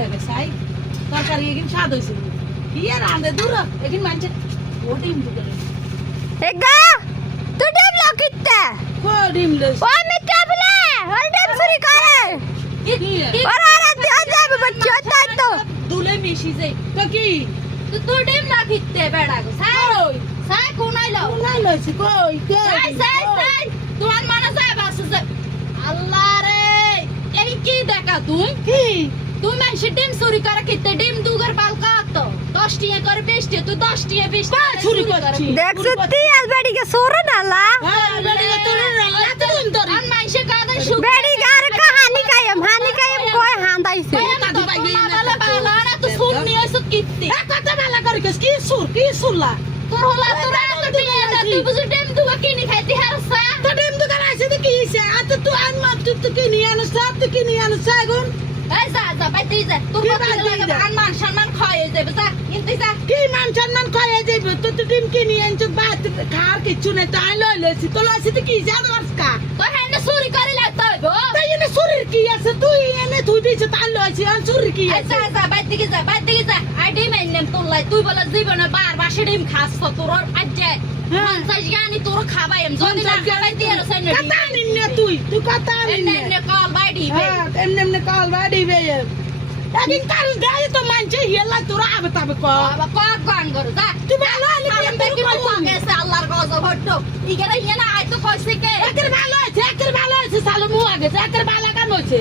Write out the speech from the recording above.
লাগে সাই তরকারি এগিন স্বাদ হইছে কি আর আন্দে দূর এগিন মানছে ও ডিম দুগলে এগা তুই ডিম লকিতে কো ডিম লস ও মিঠা বলে ওর ডিম চুরি করে ওর আর যাবে বাচ্চা তাই তো দুলে মিশি যাই তো কি তুই ডিম লকিতে বেড়া গো কই সাই কোনাইলো নাই লইছি কই সাই তোমার মনে যায় বাসে আল্লাহ রে এই কি দেখা তুই কি তুই মানুষ ডিম চুরি করে খেতে ডিম দুগর পালকা তো 10 টিয়া করে 20 টিয়া তুই 10 টিয়া 20 টিয়া চুরি করছি দেখছ তুই আলবাড়িকে সোরে নালা হ্যাঁ বেড়ি তোর রাত দিন তোর আন মাইসে কাদে সু বেড়ি গার কাহানি কায়ম কই হান্দাইছে বালা বালা না তো সুন নিয়ে এসে কিত্তি কত বালা করে কি সুরলা তোর হলা তোর তুই বুঝি ডিম দুগা কিনি খাইতি হারসা তো ডিম দোকান আছে তো কি হইছে আত তুই আন মা তুই কি নিয়ে আনছ তুই কি নিয়ে আনছ এখন এই যা বাইতে যা তোর কথা লাগে আন মান সম্মান খায় যাবে যা ইনতে যা কি মান সম্মান খাইয়ে যাইব তো তুই ডিম কি নিয়ে আনছ বাত খার কিছু নাই তাই লইছি তো লইছি তো কি জানো আজকা তো হেনে চুরি করে লাগতে হইব তাই এনে চুরির কি আছে তুই এনে তুই দিছ তাই লইছি আর চুরি কি আছে যা বাইতে যা আই ডিম আইনম তোর লাই তুই বলে জীবনে বারবার সে ডিম খাস তো তোর আজ্জে মনসাজ গানি তোর খাবাই এম যদি না খাবাই দিয়ে রসেন কথা নিনে তুই কথা নিনে এনে কল বাইডি হ্যাঁ এমনে কল বাড়ি বে একদিন কাল গায়ে তো মানছে হেলা তোরা আবে তবে ক বাবা কক গান করো যা তুই ভালো আলি আমি দেখি তো গেছে আল্লাহর গজব হট্টো ইগেরা ইয়ে না আই তো কইছে কে একের ভালো আছে সালো মু আগে একের ভালো কাম হইছে